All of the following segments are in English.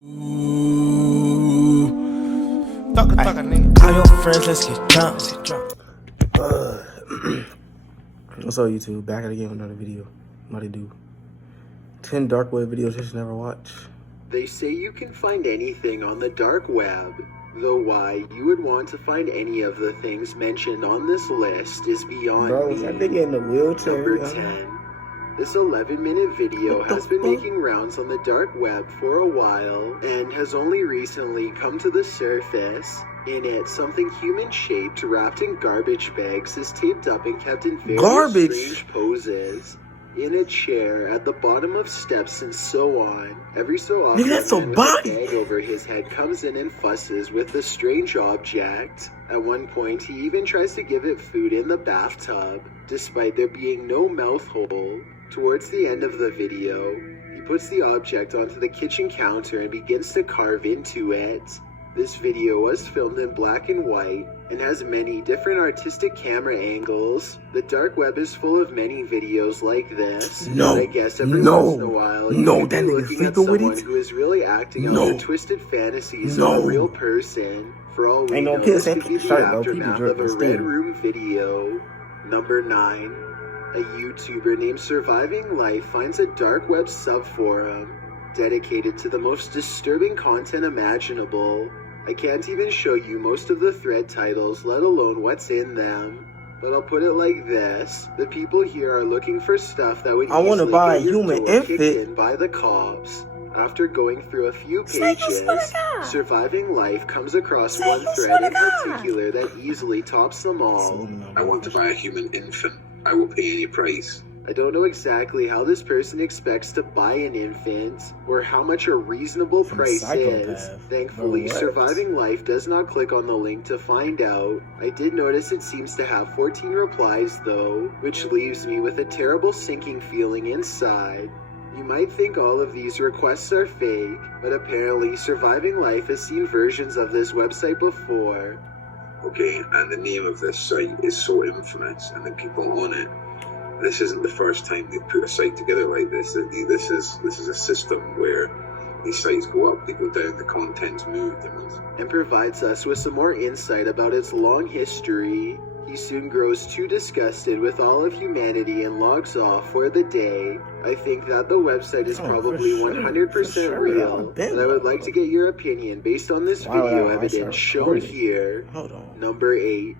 Talk, nigga. Call your friends, let's get drunk. What's up, YouTube? Back at again with another video. What to do? 10 dark web videos you should never watch. They say you can find anything on the dark web, though why you would want to find any of the things mentioned on this list is beyond Bro, me. that nigga in the wheelchair. Number 10. This 11-minute video has been making rounds on the dark web for a while and has only recently come to the surface. In it, something human-shaped wrapped in garbage bags is taped up and kept in very strange poses. In a chair, at the bottom of steps, and so on. Every so often, that's a man with a bag over his head comes in and fusses with the strange object. At one point, he even tries to give it food in the bathtub, despite there being no mouth hole. Towards the end of the video, he puts the object onto the kitchen counter and begins to carve into it. This video was filmed in black and white and has many different artistic camera angles. The dark web is full of many videos like this. But I guess every once in a while, you could be looking at someone who is really acting out their twisted fantasies of a real person. For all we know, this could be the aftermath of a Red Room video. Number 9. A YouTuber named Surviving Life finds a dark web subforum dedicated to the most disturbing content imaginable. I can't even show you most of the thread titles, let alone what's in them. But I'll put it like this: the people here are looking for stuff that would easily buy get a your human door kicked infant in by the cops. After going through a few pages, Surviving Life comes across one thread in particular that easily tops them all. I want to buy a human infant. I will pay any price. I don't know exactly how this person expects to buy an infant, or how much a reasonable price is. Thankfully, Surviving Life does not click on the link to find out. I did notice it seems to have 14 replies though, which leaves me with a terrible sinking feeling inside. You might think all of these requests are fake, but apparently Surviving Life has seen versions of this website before. Okay, and the name of this site is so infamous, and the people on it, this isn't the first time they've put a site together like this. This is a system where these sites go up, they go down, the content's moved, and provides us with some more insight about its long history. He soon grows too disgusted with all of humanity and logs off for the day. I think that the website is probably 100% real, but I would like to get your opinion based on this video evidence shown here. Number 8.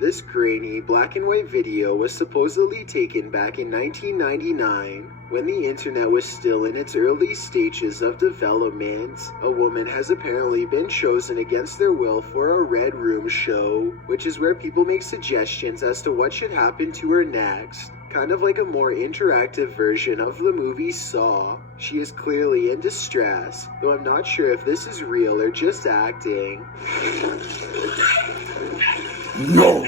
This grainy black and white video was supposedly taken back in 1999 when the internet was still in its early stages of development. A woman has apparently been chosen against their will for a Red Room show, which is where people make suggestions as to what should happen to her next. Kind of like a more interactive version of the movie Saw. She is clearly in distress, though I'm not sure if this is real or just acting. No,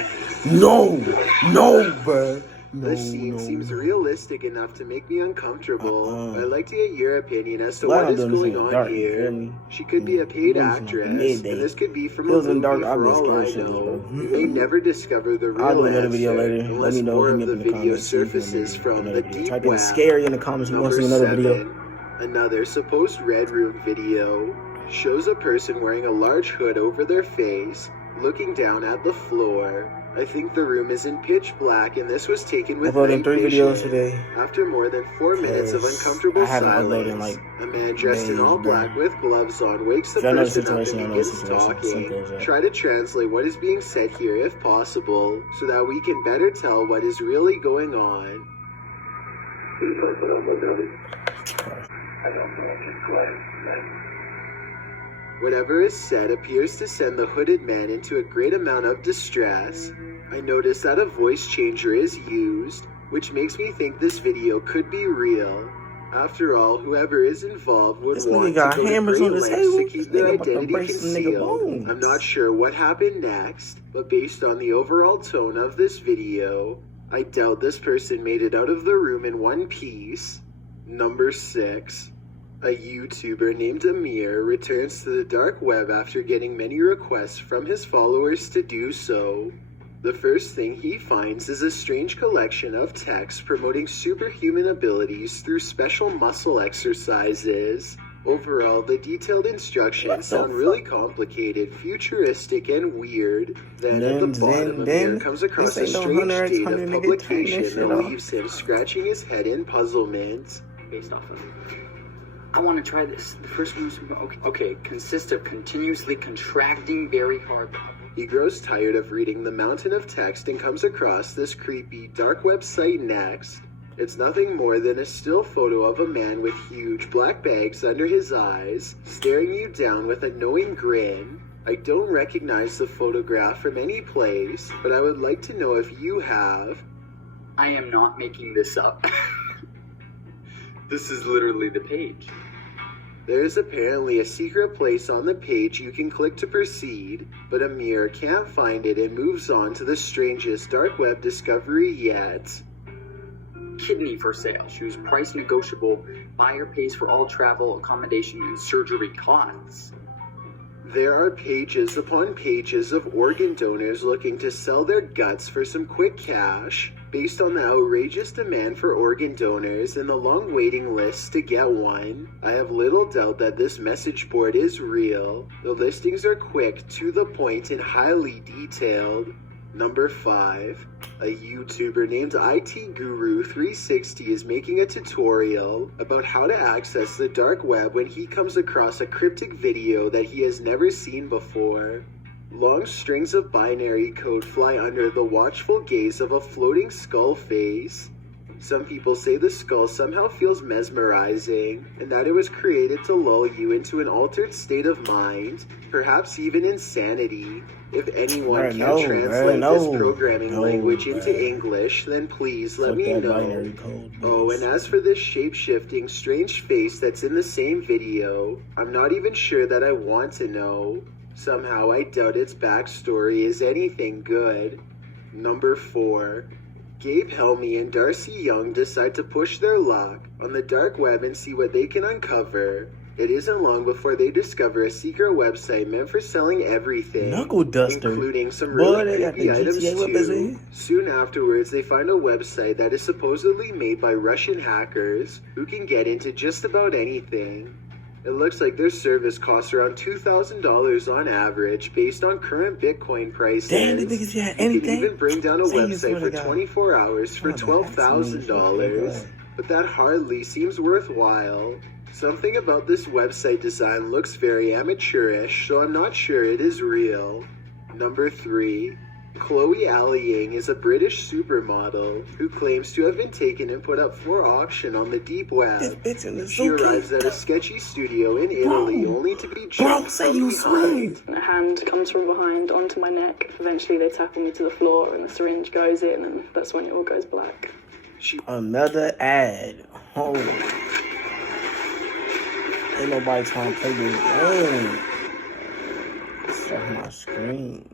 bro. This scene seems realistic enough to make me uncomfortable. I'd like to get your opinion as to what is going on here. She could be a paid actress, and this could be from a movie for all I know. We may never discover the real answer unless more of the video surfaces from the deep web. Type in scary in the comments if you want to see another video. Another supposed Red Room video shows a person wearing a large hood over their face, looking down at the floor. I think the room is in pitch black, and this was taken with night 3 vision. videos today. After more than 4 minutes of uncomfortable silence, a man dressed in all black with gloves on wakes the person up and begins talking. Try to translate what is being said here if possible, so that we can better tell what is really going on. Whatever is said appears to send the hooded man into a great amount of distress. I notice that a voice changer is used, which makes me think this video could be real. After all, whoever is involved would want to go to great lengths to keep their identity concealed. I'm not sure what happened next, but based on the overall tone of this video, I doubt this person made it out of the room in one piece. Number 6. A YouTuber named Amir returns to the dark web after getting many requests from his followers to do so. The first thing he finds is a strange collection of texts promoting superhuman abilities through special muscle exercises. Overall, the detailed instructions sound really complicated, futuristic, and weird. Then at the bottom, Amir comes across a strange date of publication that leaves him scratching his head in puzzlement. Based off of. I want to try this. The first one was okay. Consists of continuously contracting very hard. He grows tired of reading the mountain of text and comes across this creepy dark website next. It's nothing more than a still photo of a man with huge black bags under his eyes, staring you down with a knowing grin. I don't recognize the photograph from any place, but I would like to know if you have. I am not making this up. This is literally the page. There is apparently a secret place on the page you can click to proceed, but Amir can't find it and moves on to the strangest dark web discovery yet. Kidney for sale. Shoes price negotiable. Buyer pays for all travel, accommodation, and surgery costs. There are pages upon pages of organ donors looking to sell their guts for some quick cash. Based on the outrageous demand for organ donors and the long waiting lists to get one, I have little doubt that this message board is real. The listings are quick, to the point, and highly detailed. Number 5. A YouTuber named IT Guru 360 is making a tutorial about how to access the dark web when he comes across a cryptic video that he has never seen before. Long strings of binary code fly under the watchful gaze of a floating skull face. Some people say the skull somehow feels mesmerizing, and that it was created to lull you into an altered state of mind, perhaps even insanity. If anyone can translate this programming language into English, then please let me know. Oh, and as for this shape-shifting, strange face that's in the same video, I'm not even sure that I want to know. Somehow I doubt its backstory is anything good. Number 4. Gabe Helmy and Darcy Young decide to push their luck on the dark web and see what they can uncover. It isn't long before they discover a secret website meant for selling everything, including some really creepy items too. Soon afterwards, they find a website that is supposedly made by Russian hackers who can get into just about anything. It looks like their service costs around $2,000 on average based on current Bitcoin prices. Damn, they think you can even bring down a website for 24 hours for $12,000. But that hardly seems worthwhile. Something about this website design looks very amateurish, so I'm not sure it is real. Number 3. Chloe Alleying is a British supermodel who claims to have been taken and put up for auction on the deep web. She arrives at a sketchy studio in Italy only to be jumped from behind. A hand comes from behind onto my neck. Eventually they tackle me to the floor and the syringe goes in, and that's when it all goes black. Another ad. Oh. Ain't nobody trying to play this game. It's on my screen.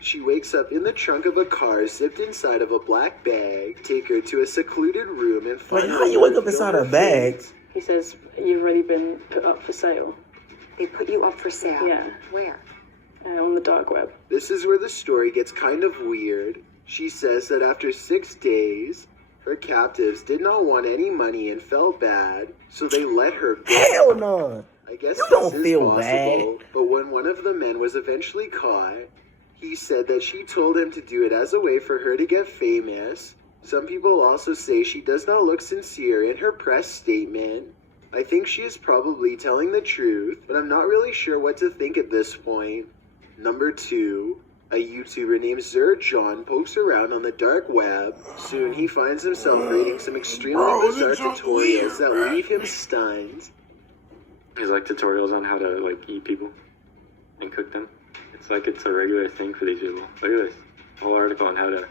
She wakes up in the trunk of a car, zipped inside of a black bag, take her to a secluded room and find how you wake up inside a bag? He says, you've already been put up for sale. They put you up for sale? Yeah. Where? On the dark web. This is where the story gets kind of weird. She says that after 6 days, her captives did not want any money and felt bad, so they let her go. Hell no! I guess you this don't is feel possible, bad. But when one of the men was eventually caught, he said that she told him to do it as a way for her to get famous. Some people also say she does not look sincere in her press statement. I think she is probably telling the truth, but I'm not really sure what to think at this point. Number 2. A YouTuber named Sirjohn pokes around on the dark web. Soon he finds himself reading some extremely bizarre tutorials that leave him stunned. There's like tutorials on how to like eat people and cook them. It's like it's a regular thing for these people. Look at this. A whole article on how to,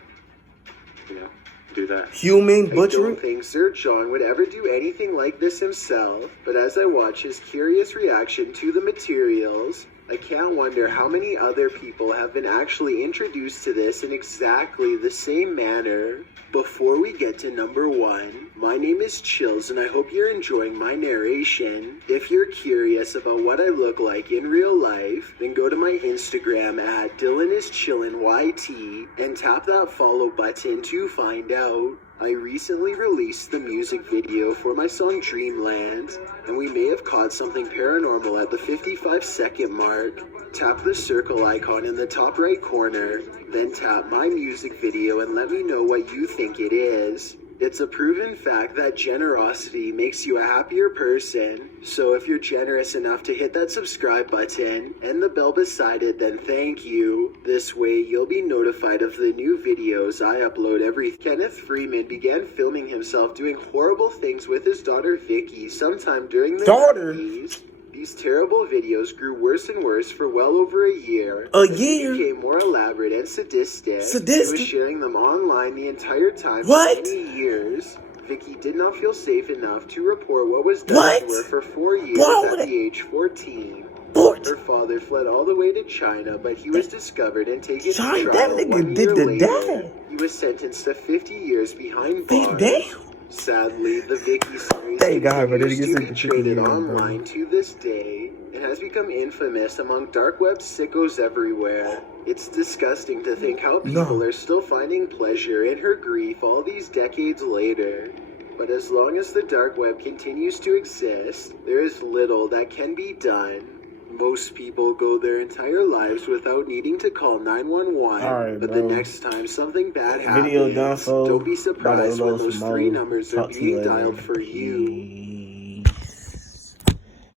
do that. Human butchery? I don't think Sirjohn would ever do anything like this himself, but as I watch his curious reaction to the materials, I can't wonder how many other people have been actually introduced to this in exactly the same manner. Before we get to number 1, my name is Chills and I hope you're enjoying my narration. If you're curious about what I look like in real life, then go to my Instagram at DylanIsChillinYT and tap that follow button to find out. I recently released the music video for my song Dreamland, and we may have caught something paranormal at the 55-second mark. Tap the circle icon in the top right corner, then tap my music video and let me know what you think it is. It's a proven fact that generosity makes you a happier person, so if you're generous enough to hit that subscribe button and the bell beside it, then thank you. This way you'll be notified of the new videos I upload every. Kenneth Freeman began filming himself doing horrible things with his daughter Vicky sometime during the 90s. These terrible videos grew worse and worse for well over a year. They became more elaborate and sadistic. He was sharing them online the entire time for many years. Vicky did not feel safe enough to report what was done to her for 4 years at the age 14. Her father fled all the way to China, but he was discovered and taken to trial. That nigga did the dad. He was sentenced to 50 years behind bars. Sadly, the Vicky series continues to be traded online to this day and has become infamous among dark web sickos everywhere. It's disgusting to think how people are still finding pleasure in her grief all these decades later. But as long as the dark web continues to exist, there is little that can be done. Most people go their entire lives without needing to call 911, but the next time something bad happens, don't be surprised when those 3 numbers are being dialed for you.